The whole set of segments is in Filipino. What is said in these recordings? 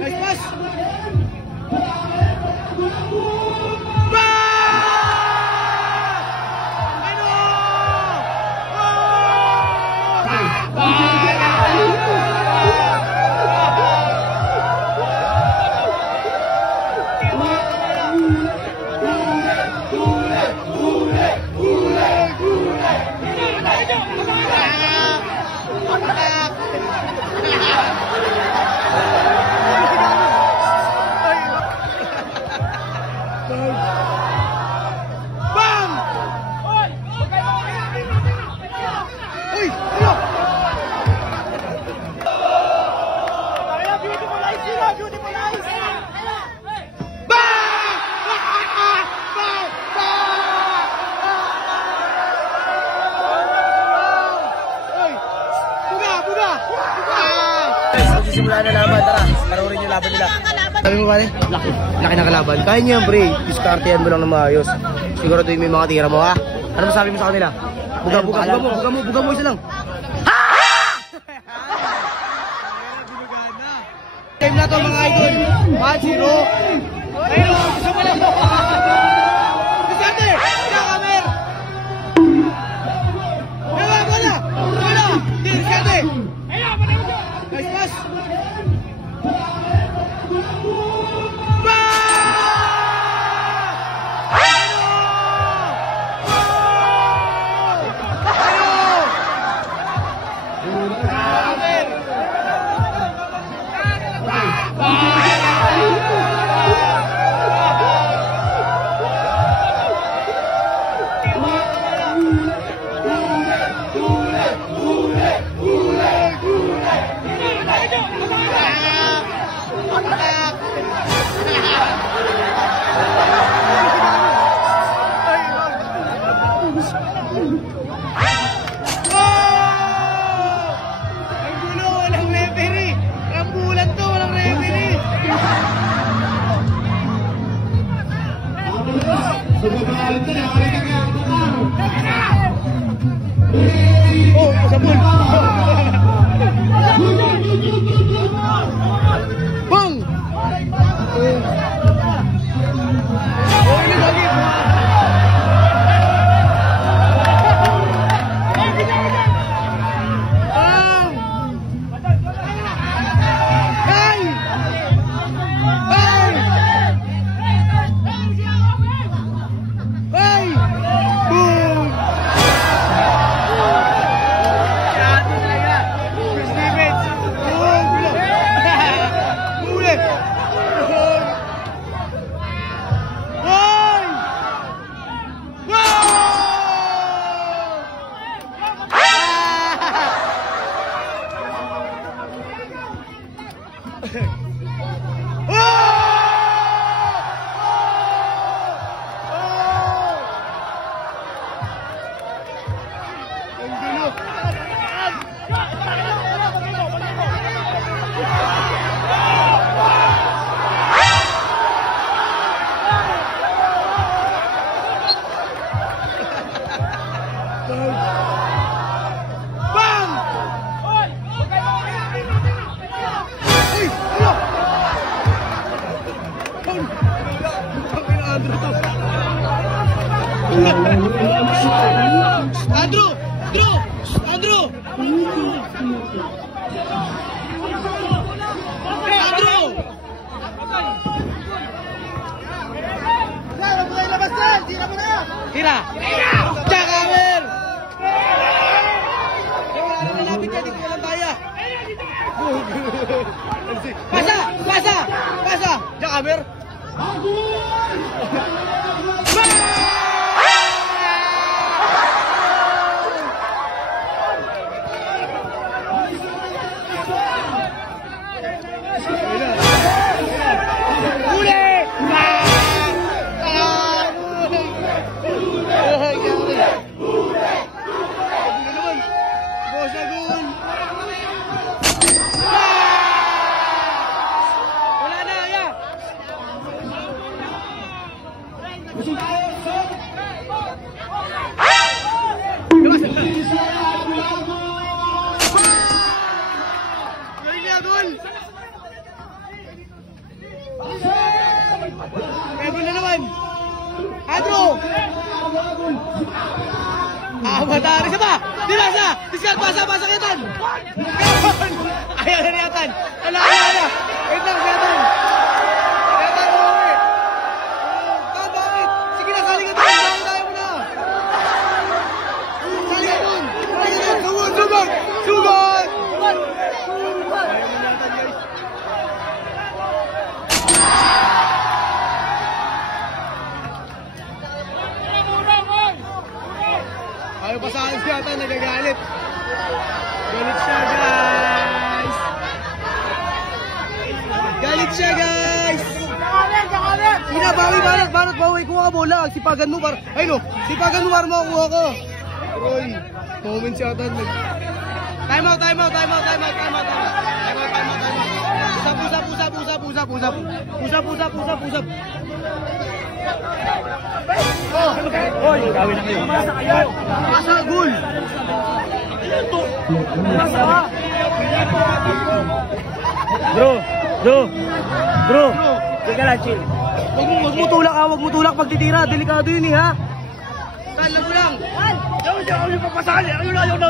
Nice pass! Simula na laban, tara, parurin yung laban nila. Sabi mo pare, laki na kalaban. Kaya niya pre, diskartehan mo lang na maayos. Siguro doon may mga tira mo ha. Ano masabi mo sa kanila? Buga mo isa lang. Game na to mga idol. 1-0. Ayun, gusto mo lang. Diskarte! Nakamer! Wala! Diskarte! Nice pass! Oh, sabon. Bang! Oh, ini lagi. Tira! Jakamer! Wala na nalapit yan, hindi ko walang daya. Pasa! Jakamer! Matari. Isa pa! Di ba sa? Discard, pasa Ketan! Ayaw na ni Atan! Ala! Wait lang, Ketan! Ketan, umuwi! Bakit? Sige na, sali ka doon! Sali mo na! Sali ka doon! Sugod! Sugod! Ayaw pa sa akin si Atan, nagagalit. Galit siya, guys! Galit siya, guys! Sige na, bawi, kuha ka bola. Sipagan mo, ayun o, sipagan mo para makukuha ko. Roy, moment si Atan. Time out. Usap. Hoy, gawin na kayo. Masa gol. Bro. Teka lang, chill. Wag mo tulak pagtitira. Delikado yun ha. Saan lang mo lang. Ayaw yung papasali. Ayaw na.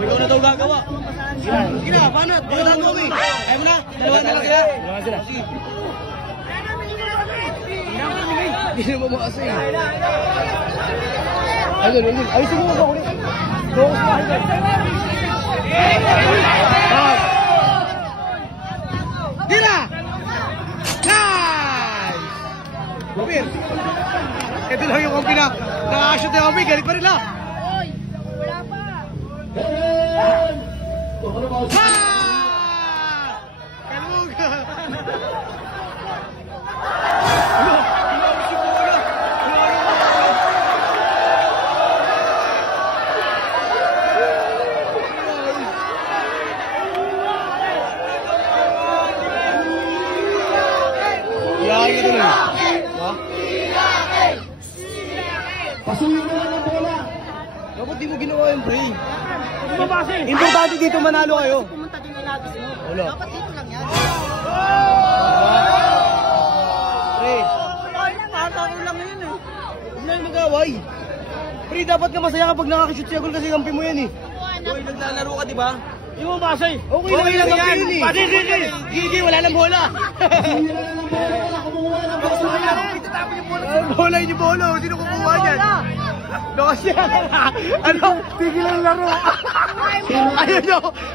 Ikaw na daw gagawa. Sige na, banat. Banat mo kami. Ayaw mo na. Dalawa na lang sila. Hindi na mamasa eh. Ayun. Ayusin mo ako ulit. Focus pa. Tira! Nice! Bumir! Ito lang yung kampi na nakakashoot na kampi. Galit pa rin lang. Pasulit mo lang ang bola. Dapat di mo ginawa yung pre. Importante dito manalo kayo. Pumunta din yung labis mo. Wala. Dapat dito lang yan. Pre, Pataro lang yun eh. huwag na yung mag-away. Pre, dapat ka masaya kapag nakakashoot siya goal kasi kampi mo yan eh. Boy, naglalaro ka diba? Hindi mo basay. Okay lang yan eh. Gigi, wala nang bola. Bola yung bola. Sino kukuha niyan? Dokas yan. Ano? Tigil ang laro.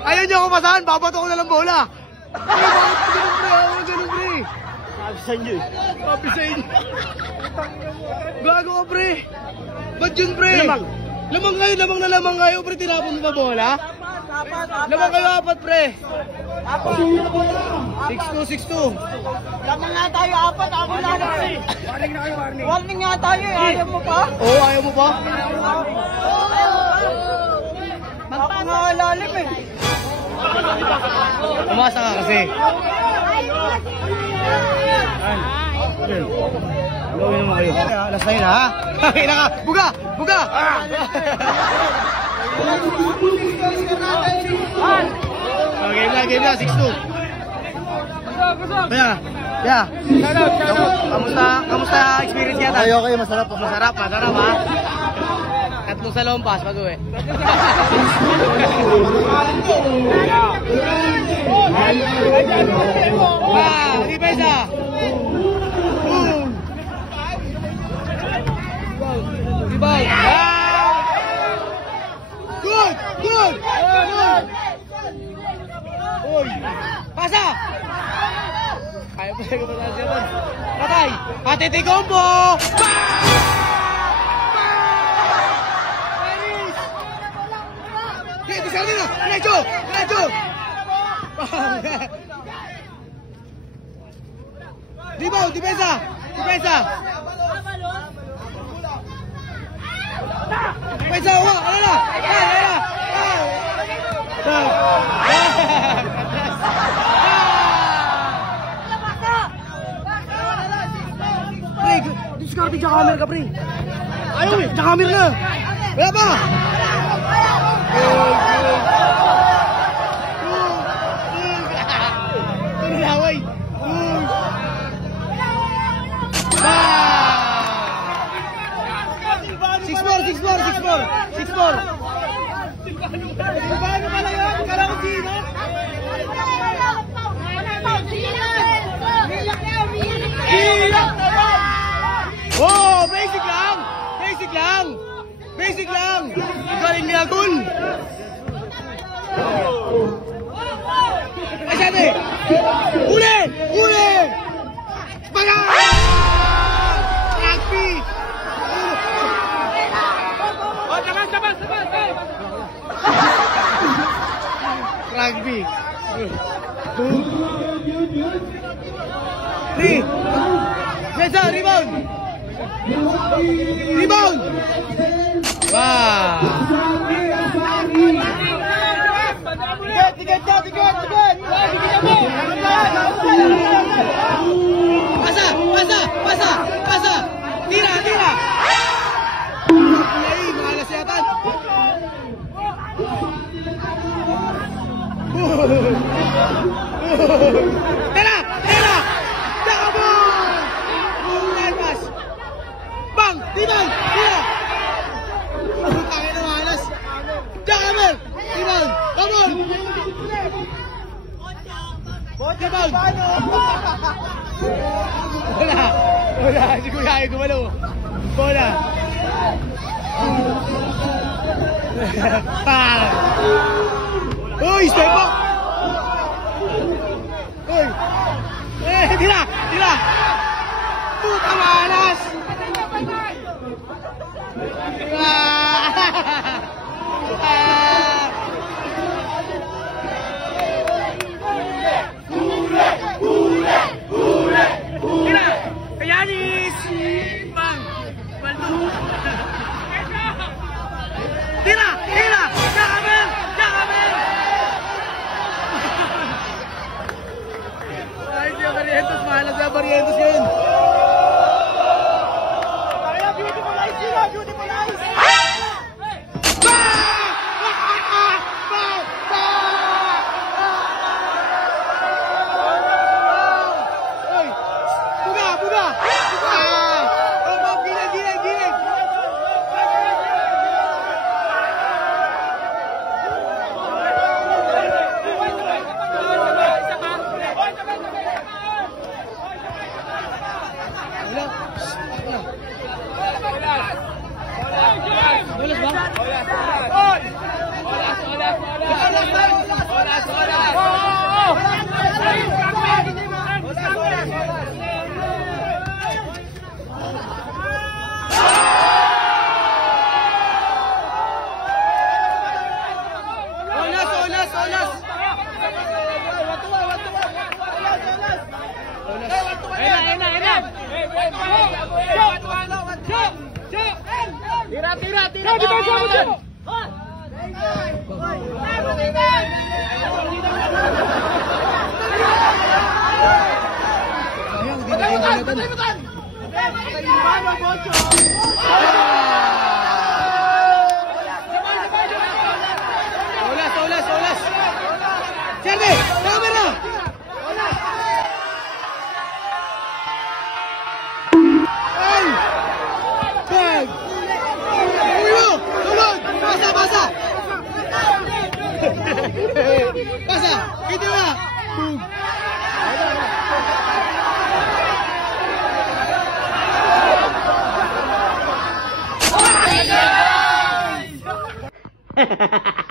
Ayaw niyo ako masahan. Babato ko na lang bola. Ganun pre. Sabi sa inyo eh. Sabi sa inyo. Gago ka pre. Ba't yun pre? Lamang kayo pre. Tinapon mo ba bola? Lamang kayo apat pre. 6-2. Lamang nga tayo apat. Ako lang eh. Warning nga tayo eh. Ayaw mo pa? Oo, ayaw mo ba? Ako nga lalim eh. Umasa ka kasi. Gawin naman kayo. Alas na yun ha? Kaya na ka. Buga! Game na. 6-2. Kaya. Kamusta experience niya? Okay, masarap ha? Tatlong sa lompas, pag-uwi. Dipesa! Ibang! Good! Uy! Pasa! Ayaw pa siya kapatid siya doon. Patay! Patiti combo! Dito sa kanina! Diretso! Dibaw! Dipesa! Uwa! Ano na? Pre, discarding sa camera ka, pre. Ayaw eh, sa camera ka. Wala pa. Pinilaway. 6'4". Paano pala yun? Kala ko sino? Oh, basic lang! Basic lang! Basic lang! Galing niya, Gul! Ay, sabi! Uli! Uli! Paga! Rugby! Oh, sabas! Rugby! 3! Mesa, rebound! Rebound! Wow! Tigat! Pasa! Tira! Ay, malas yata! Tira! Takabo! Ulay-pas! Bang! Rebound! Tira! Tangin na malas! Jackamer! Rebound! Come on! Rebound! Wala! Hindi ko kaya gumalaw. Bola! Uy! Step back! Uy! Tira! Puta malas! Tira! Kayanis! Bang! Baldo! Tira! Jackamer! Ay, siya Barrientos. Mahalas na Barrientos ngayon. Kaya, beautiful eyes sila! Beautiful eyes! Buga! Gilig! Olas ba? Tira! Olas! Siyempre! Camera! Ay! Bag! Ulo! Tulog! Pasa! Pasa! Ito na! Boom! Hahaha!